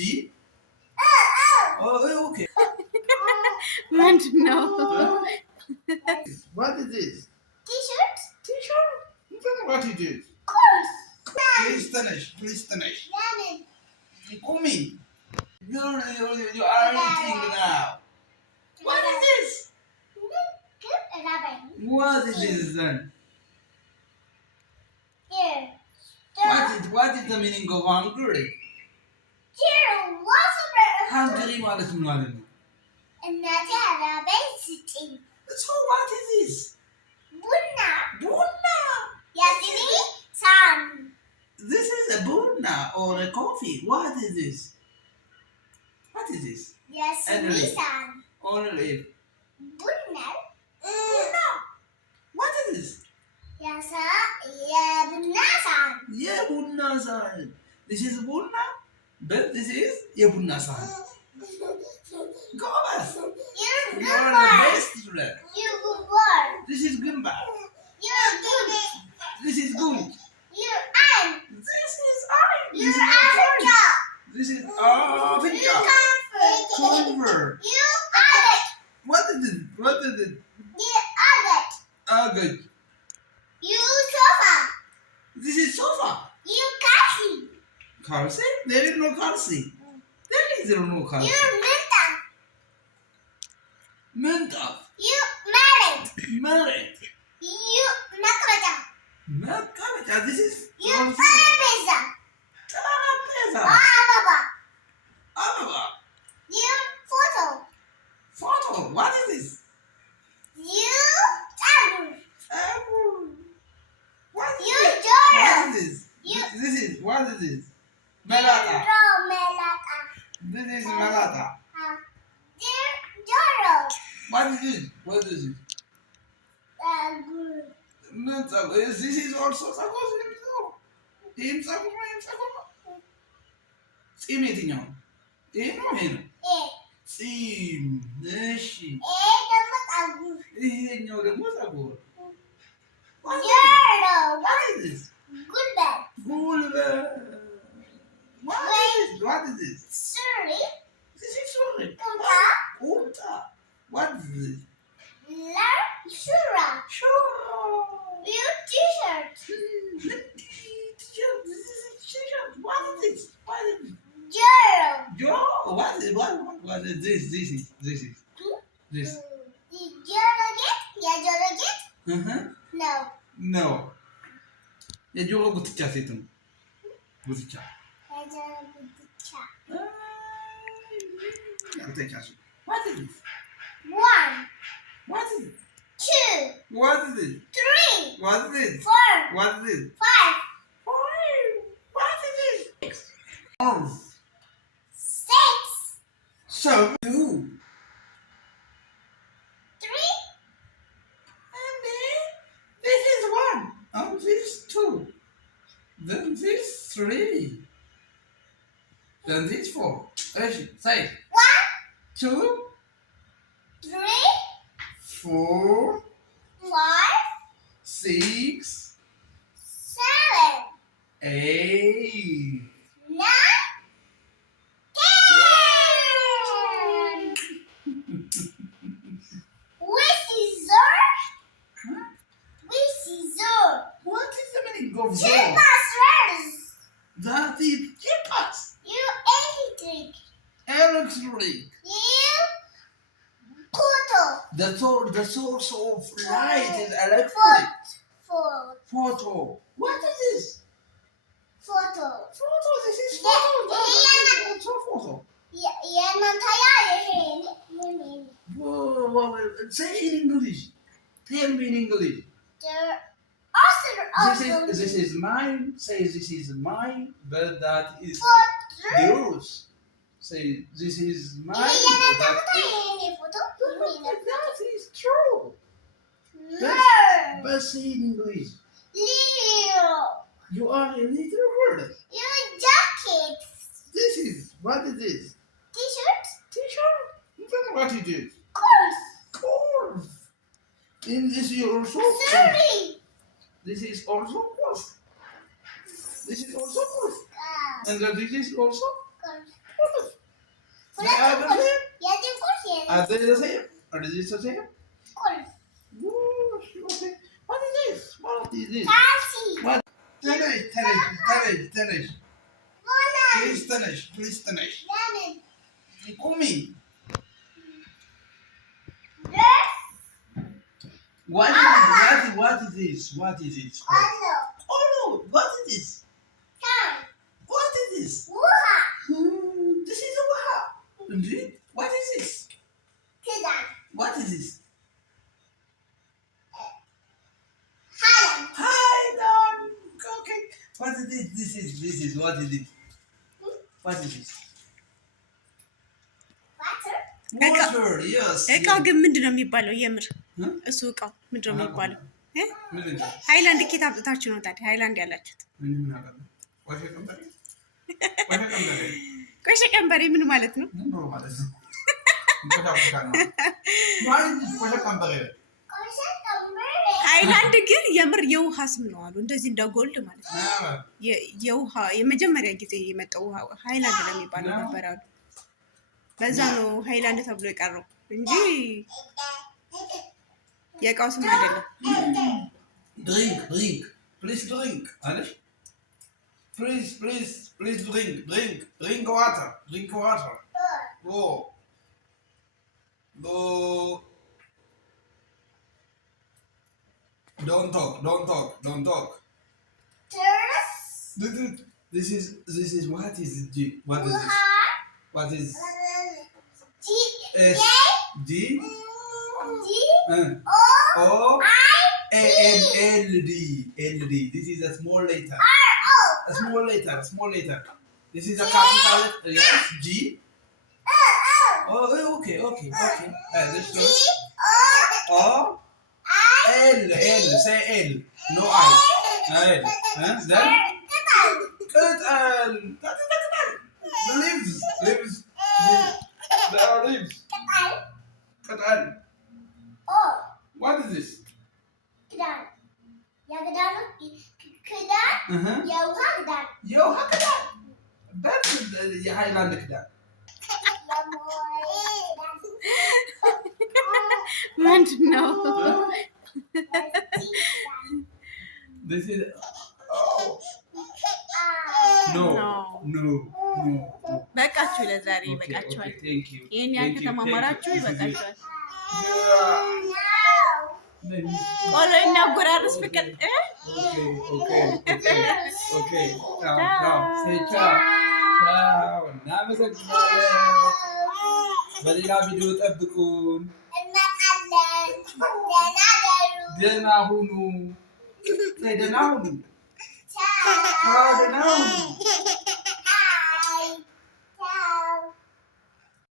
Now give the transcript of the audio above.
G? Oh, okay. Want to know? Huh? What is this? T-shirt? T-shirt? Tell me what it is. Course. Please finish. Lemon. Come in. You are eating now. What is this? Good rabbit. What is this then? Here. What is the meaning of hungry? Here was a Hungry ማለት ምን ማለት ነው? እናቴ rabbit sitting. So what is this? ቡና. Bunna. ያስኒ ሳን. This is a bunna or a coffee. What is this? What is this? ያስኒ Anyway. ሳን. Only. ቡና. Bunna. What is this? ያሳ የቡና ሳን. የቡና ሳህን. This is bunna, but this is የቡና ሳህን. ጎበዝ. You're You good are the boy. best student. You're good boy. This is ግንባር. You're good. This is good. You're an. This is I. This You're is Africa. This is You Africa. comfort. Silver. You addict. What is it? What is it? You addict. Good. You sofa. This is sofa. You cassie. Currency? There is no currency. There is no currency. You minta. Mental. You married. Married. You nakrata. Makarata. This is You pizza. Tarapeza. Baba. Ababa. You photo. Photo. What is this? You taboo. What is You this? Joro. What is this? You- This is what is this? Melata. Melata. This is melata. Dear Joro. What is this? What is it? Mental. This is also suppose ይህም ጸጉር ነው። ይህም ጸጉር ነው። ጺም የትኛው ነው? ይሄ ነው ይሄ ነው? ጺም። እሺ። ይሄኛው ደግሞ ጸጉር። What is this? Goodbye. ጉልበት። What is this? What is this? Sorry. This is sorry. ቁምጣ። ቁምጣ. What is this? Shura. Sure. You t-shirt. T-shirt. This is a t-shirt. What is this? What is this? Joro. Yo, what is this? This is. Joro get? Yeah, Joro get? Uh-huh. No. No. የጆሮ ጉትቻ ሴት ነው። ጉትቻ Yeah, Joro good. ጉትቻ ሴት። What is this? 1, What is it? 2, What is it? 3, What is it? 4, What is it? 5, What is it? 6, So, 2. 3, And then this is 1. And this 2. Then this 3. Then this 4. Say 1, 2, 3, 4, 5, 6, 7, 8. 9, 10. We scissor. Huh? We scissor. What is the meaning of Two that? passwords. That is GPS. You electric. Electric. You photo. The source of light is electric. Photo. What is this? Photo. Photo. This is Yeah, photo. yeah. That is also photo. Whoa. Say in English. Tell me in English. This is mine. Say this is mine, but that is yours. Say this is mine, but that is true. But say in English. You are a little word. jacket. This is what is this? T-shirt. T-shirt. Tell me what it is. Course. In this is also. Sorry. This is also course. This is also course. And this is also. What Are they the same? Are they the same? Golf. Okay. What is this? What is this? Taxi. What? Finish. Lemon. Please finish. Lemon. Kumi. Yes. What is this? What is this? Hello. Oh no! What is this? Sun. What is this? Wuha. This is a waha. Indeed. What is this? Tidan. What is this? Highland. Highland. Okay. What is this? This is what is it? What is this? Water. Water. Yes. እቃው ግን ምንድን ነው የሚባለው? የምር Huh? እሱ እቃው ምንድን ነው የሚባለው? ምንድን ነው? ሃይላንድ ኬት አምጥታችሁ ነው ታዲያ ሃይላንድ ያላችሁት? ምን አቀለ? ቆሸ ቀንበሬ ቆሸ ቀንበሬ ምን ማለት ነው? ምን ነው ማለት ነው? ማለት ቆሸ ቀንበሬ ሃይላንድ ግን የምር የውሃ ስም ነው አሉ። እንደዚህ እንደ ጎልድ ማለት ነው። የውሃ የመጀመሪያ ጊዜ የመጣው ውሃ ሃይላንድ ነው የሚባለው ነበር አሉ። በዛ ነው ሃይላንድ ተብሎ የቀረው እንጂ የእቃው ስም አይደለም። Drink. Please drink. Alish? Please drink. Drink water. Go. Don't talk. Terrace. This is what is it? G? What is this? What is S G O L D. This is a small letter. A small letter. This is a capital letter. Yes. G. Oh, okay. This is O L. Say L. No I. L. Then Katal. That is the katal. The leaves. There are leaves. Katal. Oh. What is this? Kedan. Yang kedan kedan. Yang kedan. Yo, katal. That is the Highland katal. ምንድን ነው? This is no. በቃችሁ ለዛሬ ይበቃችኋል። ይሄን ያህል ከተማማራችሁ ይበቃችኋል። ቆሎ እናጎራርስ ፍቅር Okay. Ciao. Say ciao. እናመሰግናለን። በሌላ ቪዲዮ ጠብቁን። ደህና ሁኑ። ደህና ሁኑ።